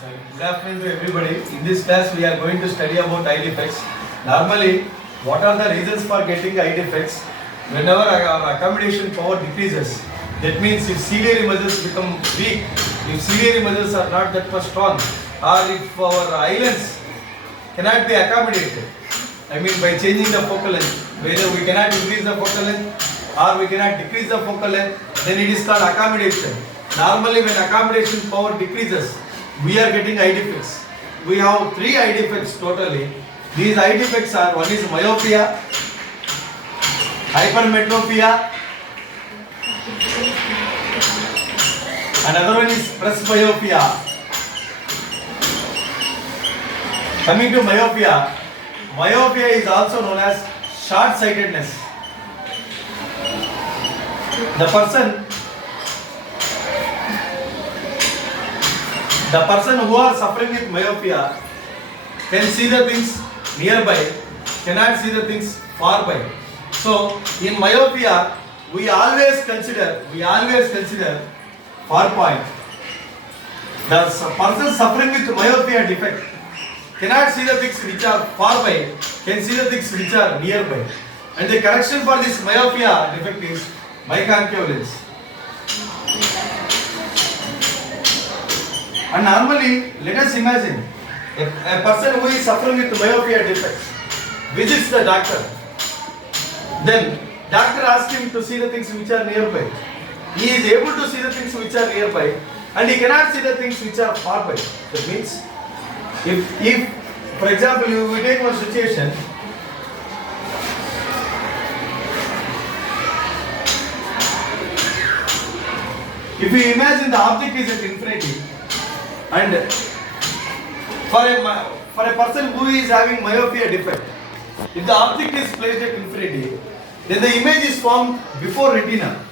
Good afternoon to everybody. In this class, we are going to study about eye defects. Normally, what are the reasons for getting eye defects? Whenever our accommodation power decreases, that means if ciliary muscles become weak, if ciliary muscles are not that much strong, or if our eyelids cannot be accommodated, I mean by changing the focal length, whether we cannot increase the focal length or we cannot decrease the focal length, then it is called accommodation. Normally, when accommodation power decreases, we are getting eye defects. We have 3 eye defects totally. These eye defects are, one is myopia, hypermetropia, another one is presbyopia. Coming to myopia, myopia is also known as short-sightedness. The person who are suffering with myopia can see the things nearby, cannot see the things far by. So in myopia, we always consider far point. The person suffering with myopia defect cannot see the things which are far by, can see the things which are nearby. And the correction for this myopia defect is biconcave lens. And normally, let us imagine a person who is suffering with myopia defect visits the doctor. Then doctor asks him to see the things which are nearby. He is able to see the things which are nearby, and he cannot see the things which are far by. That means, if for example, we take one situation. If you imagine the object is at infinity, and for a person who is having myopia defect, if the object is placed at infinity, then the image is formed before retina.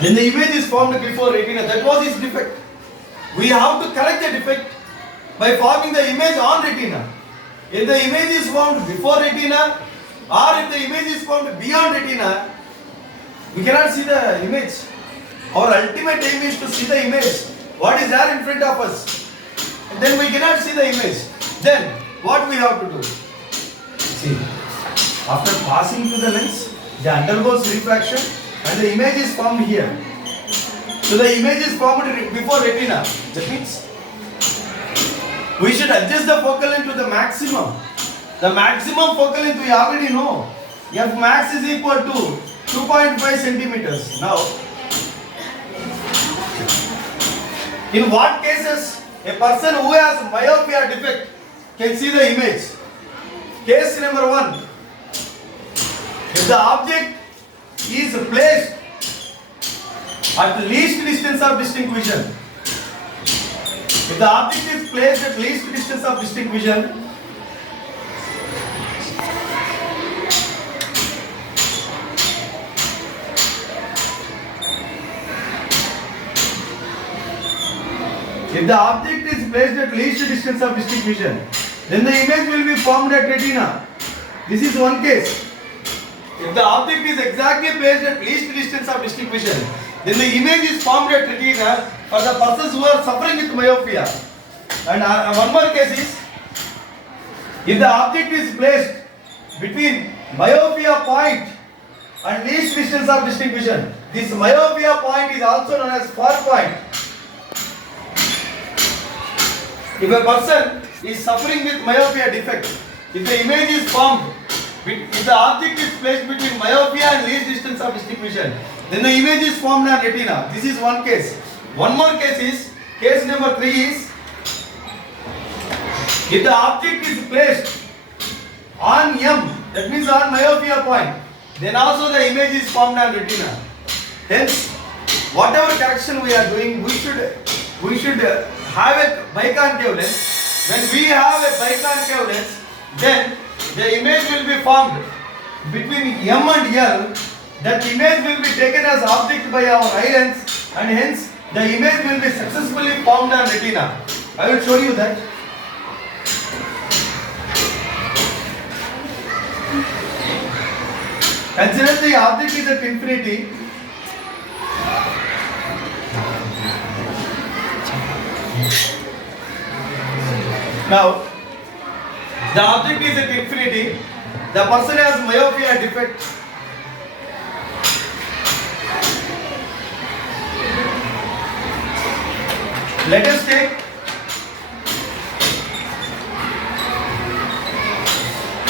That was his defect. We have to correct the defect by forming the image on retina. If the image is formed before retina, or if the image is formed beyond retina, we cannot see the image. Our ultimate aim is to see the image. What is there in front of us? And then we cannot see the image. Then what we have to do? See, after passing to the lens, it undergoes refraction and the image is formed here. So the image is formed before retina. That means we should adjust the focal length to the maximum. The maximum focal length we already know. F max is equal to 2.5 centimeters. Now, in what cases a person who has myopia defect can see the image? Case number 1. If the object is placed at least distance of distinct vision. If the object is placed at least distance of distinct vision, then the image will be formed at retina. This is one case. If the object is exactly placed at least distance of distinct vision, then the image is formed at retina for the persons who are suffering with myopia. And one more case is, if the object is placed between myopia point and least distance of distinct vision, this myopia point is also known as far point. If a person is suffering with myopia defect, if the image is formed, if the object is placed between myopia and least distance of distinct vision, then the image is formed on retina. This is one case. One more case is, case number 3 is, if the object is placed on M, that means on myopia point, then also the image is formed on retina. Hence, whatever correction we are doing, we should have a biconcave lens. When we have a biconcave lens, then the image will be formed between M and L. That image will be taken as object by our eye lens, and hence the image will be successfully formed on retina. I will show you that. Consider the object is at infinity. Now, the object is at infinity. The person has myopia defect. Let us take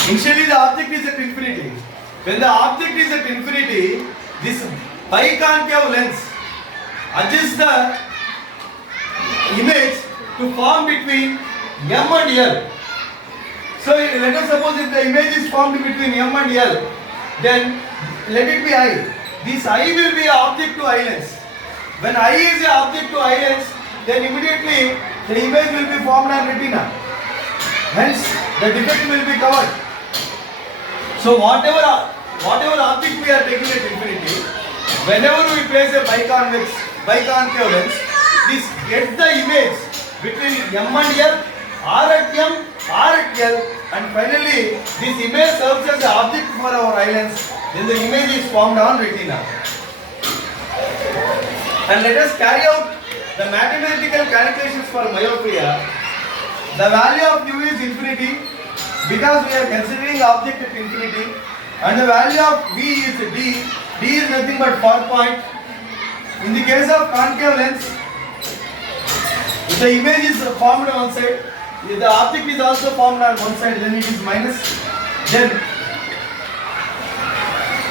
initially the object is at infinity. When the object is at infinity, this biconcave lens adjusts the image to form between M and L. So let us suppose if the image is formed between M and L, then let it be I. This I will be object to I lens. When I is a object to I lens, then immediately the image will be formed on retina. Hence, the defect will be covered. So whatever object we are taking at infinity, whenever we place a biconcave lens, this gets the image between M and L, R at M, R at L, and finally this image serves as the object for our eye lens. Then the image is formed on retina. And let us carry out the mathematical calculations for myopia. The value of u is infinity because we are considering object at infinity, and the value of v is d. D is nothing but 4 point. In the case of concave lens, if the image is formed on one side, if the object is also formed on one side, then it is minus. Then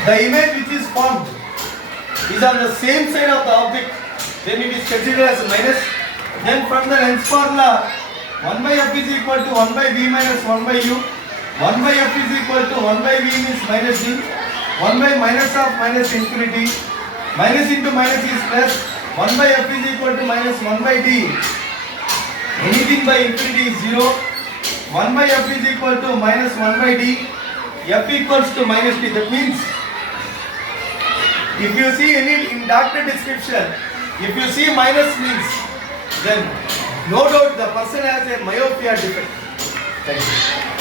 the image which is formed is on the same side of the object, then it is considered as minus. Then from the lens formula, 1 by f is equal to 1 by v minus 1 by u. 1 by f is equal to 1 by v means minus d. 1 by minus of minus infinity. Minus into minus is plus. 1 by f is equal to minus 1 by d. Anything by infinity is 0. 1 by f is equal to minus 1 by d. F equals to minus d. That means, if you see any in doctor description, if you see minus means, then no doubt the person has a myopia defect. Thank you.